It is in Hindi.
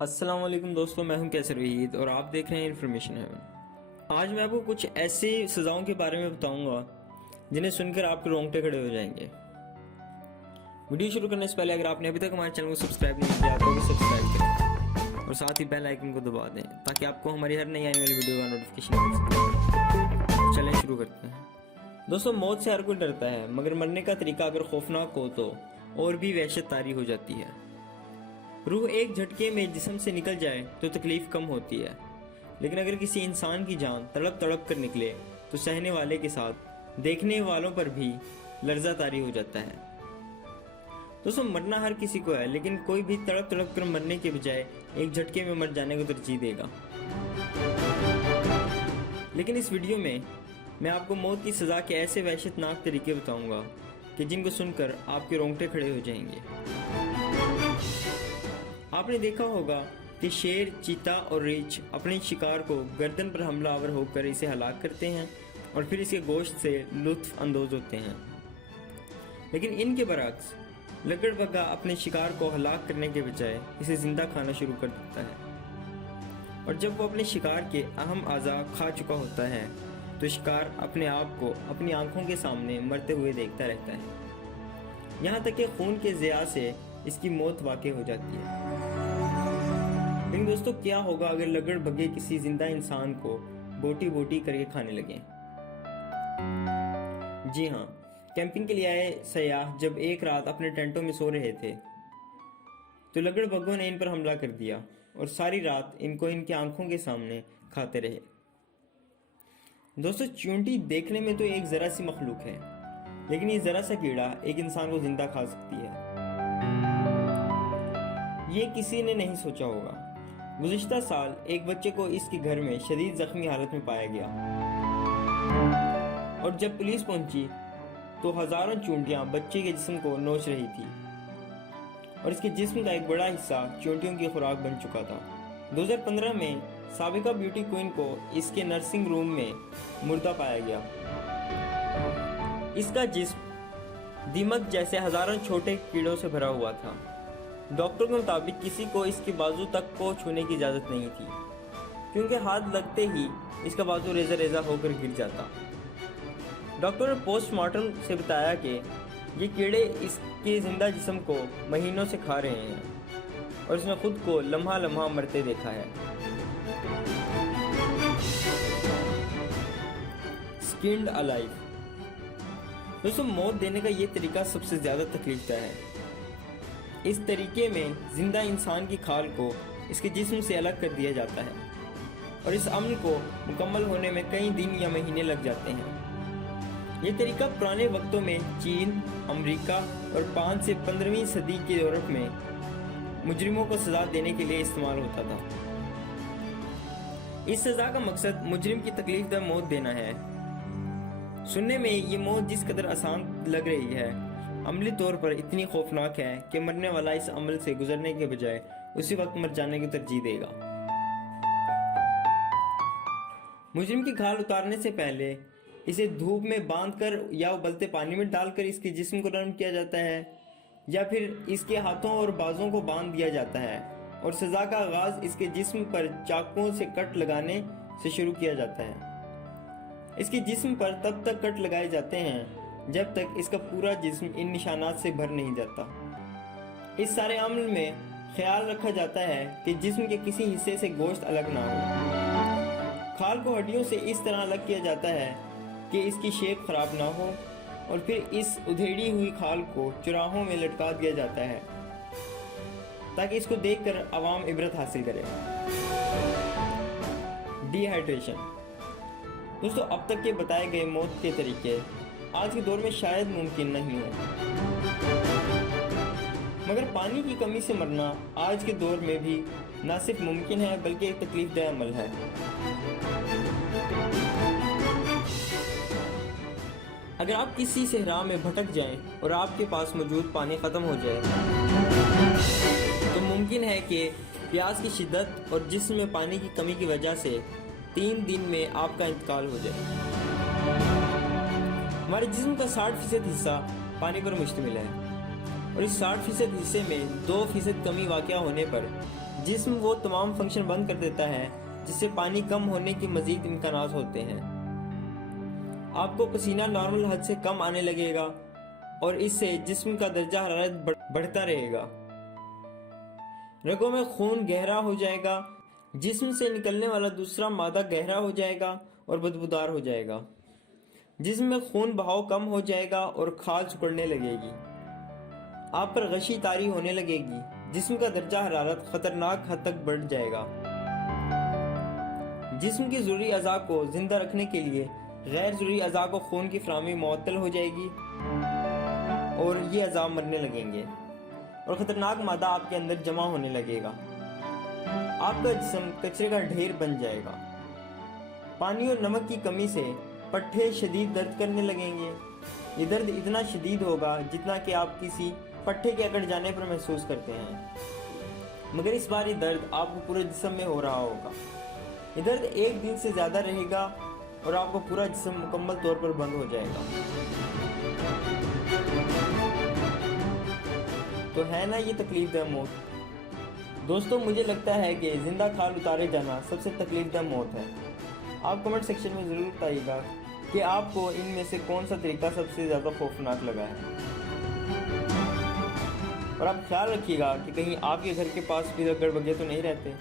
अस्सलाम वालेकुम दोस्तों, मैं हूं कैसर वहीद और आप देख रहे हैं इन्फॉर्मेशन हेवन। आज मैं आपको कुछ ऐसी सज़ाओं के बारे में बताऊंगा जिन्हें सुनकर आपके रोंगटे खड़े हो जाएंगे। वीडियो शुरू करने से पहले अगर आपने अभी तक हमारे चैनल को सब्सक्राइब नहीं किया तो भी सब्सक्राइब करें और साथ ही बेल आइकन को दबा दें ताकि आपको हमारी हर नई आने वाली वीडियो का नोटिफिकेशन मिल सके। चलें शुरू करते हैं। दोस्तों, मौत से हर कोई डरता है, मगर मरने का तरीका अगर खौफनाक हो तो और भी वहशत तारी हो जाती है। रूह एक झटके में जिस्म से निकल जाए तो तकलीफ कम होती है, लेकिन अगर किसी इंसान की जान तड़प तड़प कर निकले तो सहने वाले के साथ देखने वालों पर भी लर्जा तारी हो जाता है। दोस्तों, मरना हर किसी को है, लेकिन कोई भी तड़प तड़प कर मरने के बजाय एक झटके में मर जाने को तरजीह देगा। लेकिन इस वीडियो में मैं आपको मौत की सज़ा के ऐसे वहशतनाक तरीके बताऊंगा कि जिनको सुनकर आपके रोंगटे खड़े हो जाएंगे। आपने देखा होगा कि शेर, चीता और रीछ अपने शिकार को गर्दन पर हमलावर होकर इसे हलाक करते हैं और फिर इसके गोश्त से लुत्फ अंदोज होते हैं। लेकिन इनके बरक्स लकड़बग्गा अपने शिकार को हलाक करने के बजाय इसे जिंदा खाना शुरू कर देता है, और जब वो अपने शिकार के अहम आज़ा खा चुका होता है तो शिकार अपने आप को अपनी आंखों के सामने मरते हुए देखता रहता है, यहाँ तक कि खून के ज़िया से इसकी मौत वाक़ई हो जाती है। लेकिन दोस्तों, क्या होगा अगर लकड़बग्गे किसी जिंदा इंसान को बोटी बोटी करके खाने लगे? जी हाँ, कैंपिंग के लिए आए सयाह जब एक रात अपने टेंटों में सो रहे थे तो लकड़बग्गों ने इन पर हमला कर दिया और सारी रात इनको इनकी आंखों के सामने खाते रहे। दोस्तों, चींटी देखने में तो एक ज़रा सी मखलूक है, लेकिन ये ज़रा सा कीड़ा एक इंसान को जिंदा खा सकती है। ये किसी ने नहीं सोचा होगा। गुज़िश्ता साल एक बच्चे को इसके घर में शदीद जख्मी हालत में पाया गया, और जब पुलिस पहुंची तो हजारों चूंटियां बच्चे के जिस्म को नोच रही थी और इसके जिस्म का एक बड़ा हिस्सा चूंटियों की खुराक बन चुका था। 2015 में साबिका ब्यूटी क्वीन को इसके नर्सिंग रूम में मुर्दा पाया गया। इसका जिस्म दीमक जैसे हजारों छोटे कीड़ों से भरा हुआ था। डॉक्टर के मुताबिक किसी को इसके बाजू तक को छूने की इजाज़त नहीं थी, क्योंकि हाथ लगते ही इसका बाजू रेजा रेजा होकर गिर जाता। डॉक्टर ने पोस्टमार्टम से बताया कि ये कीड़े इसके जिंदा जिस्म को महीनों से खा रहे हैं और इसने खुद को लम्हा लम्हा मरते देखा है। Skinned alive. दोस्तों, मौत देने का ये तरीका सबसे ज़्यादा तकलीफदेह है। इस तरीके में जिंदा इंसान की खाल को इसके जिस्म से अलग कर दिया जाता है और इस अमल को मुकम्मल होने में कई दिन या महीने लग जाते हैं। ये तरीका पुराने वक्तों में चीन, अमेरिका और 5 से 15वीं सदी के यूरोप में मुजरिमों को सज़ा देने के लिए इस्तेमाल होता था। इस सज़ा का मकसद मुजरिम की तकलीफदेह मौत देना है। सुनने में ये मौत जिस कदर आसान लग रही है, अमली तौर पर इतनी खौफनाक है कि मरने वाला इस अमल से गुजरने के बजाय उसी वक्त मर जाने की तरजीह देगा। मुजरिम की खाल उतारने से पहले इसे धूप में बांधकर या उबलते पानी में डालकर इसके जिस्म को नरम किया जाता है, या फिर इसके हाथों और बाजों को बांध दिया जाता है और सज़ा का आगाज इसके जिस्म पर चाकुओं से कट लगाने से शुरू किया जाता है। इसके जिस्म पर तब तक कट लगाए जाते हैं जब तक इसका पूरा जिस्म इन निशानात से भर नहीं जाता। इस सारे अमल में ख्याल रखा जाता है कि जिस्म के किसी हिस्से से गोश्त अलग ना हो। खाल को हड्डियों से इस तरह अलग किया जाता है कि इसकी शेप खराब ना हो, और फिर इस उधेड़ी हुई खाल को चौराहों में लटका दिया जाता है ताकि इसको देखकर आवाम इबरत हासिल करे। डिहाइड्रेशन। दोस्तों, अब तक के बताए गए मौत के तरीके आज के दौर में शायद मुमकिन नहीं हो, मगर पानी की कमी से मरना आज के दौर में भी न सिर्फ मुमकिन है बल्कि एक तकलीफदेह अमल है। अगर आप किसी सहरा में भटक जाएं और आपके पास मौजूद पानी ख़त्म हो जाए तो मुमकिन है कि प्यास की शिद्दत और जिस्म में पानी की कमी की वजह से 3 दिन में आपका इंतकाल हो जाए। हमारे जिस्म का 60% हिस्सा पानी पर मुश्तमिल है। और इस 60% हिस्से में 2% कमी वाक़या होने पर जिस्म वो तमाम फंक्शन बंद कर देता है जिससे पानी कम होने के मज़ीद इम्कानात होते हैं। आपको पसीना नॉर्मल हद से कम आने लगेगा और इससे जिस्म का दर्जा हरारत बढ़ता रहेगा। रगों में खून गहरा हो जाएगा, जिस्म से निकलने वाला दूसरा मादा गहरा हो जाएगा और बदबूदार हो जाएगा। जिस्म में खून बहाव कम हो जाएगा और खाल सिकुड़ने लगेगी। आप पर गशी तारी होने लगेगी, जिस्म का दर्जा हरारत खतरनाक हद तक बढ़ जाएगा। जिस्म की ज़रूरी अज़ा को जिंदा रखने के लिए गैर ज़रूरी अज़ा को खून की फराहमी मुअत्तल हो जाएगी और ये अज़ा मरने लगेंगे और ख़तरनाक मादा आपके अंदर जमा होने लगेगा। आपका जिस्म कचरे का ढेर बन जाएगा। पानी और नमक की कमी से पट्ठे शदीद दर्द करने लगेंगे। ये दर्द इतना शदीद होगा जितना कि आप किसी पट्ठे के अकड़ जाने पर महसूस करते हैं, मगर इस बार ये दर्द आपको पूरे जिस्म में हो रहा होगा। ये दर्द एक दिन से ज़्यादा रहेगा और आपका पूरा जिस्म मुकम्मल तौर पर बंद हो जाएगा। तो है ना ये तकलीफदेह मौत। दोस्तों, मुझे लगता है कि जिंदा खाल उतारे जाना सबसे तकलीफदेह मौत है। आप कमेंट सेक्शन में ज़रूर बताइएगा कि आपको इनमें से कौन सा तरीका सबसे ज़्यादा खौफनाक लगा है। और आप ख्याल रखिएगा कि कहीं आपके घर के पास भी गड़बगे तो नहीं रहते।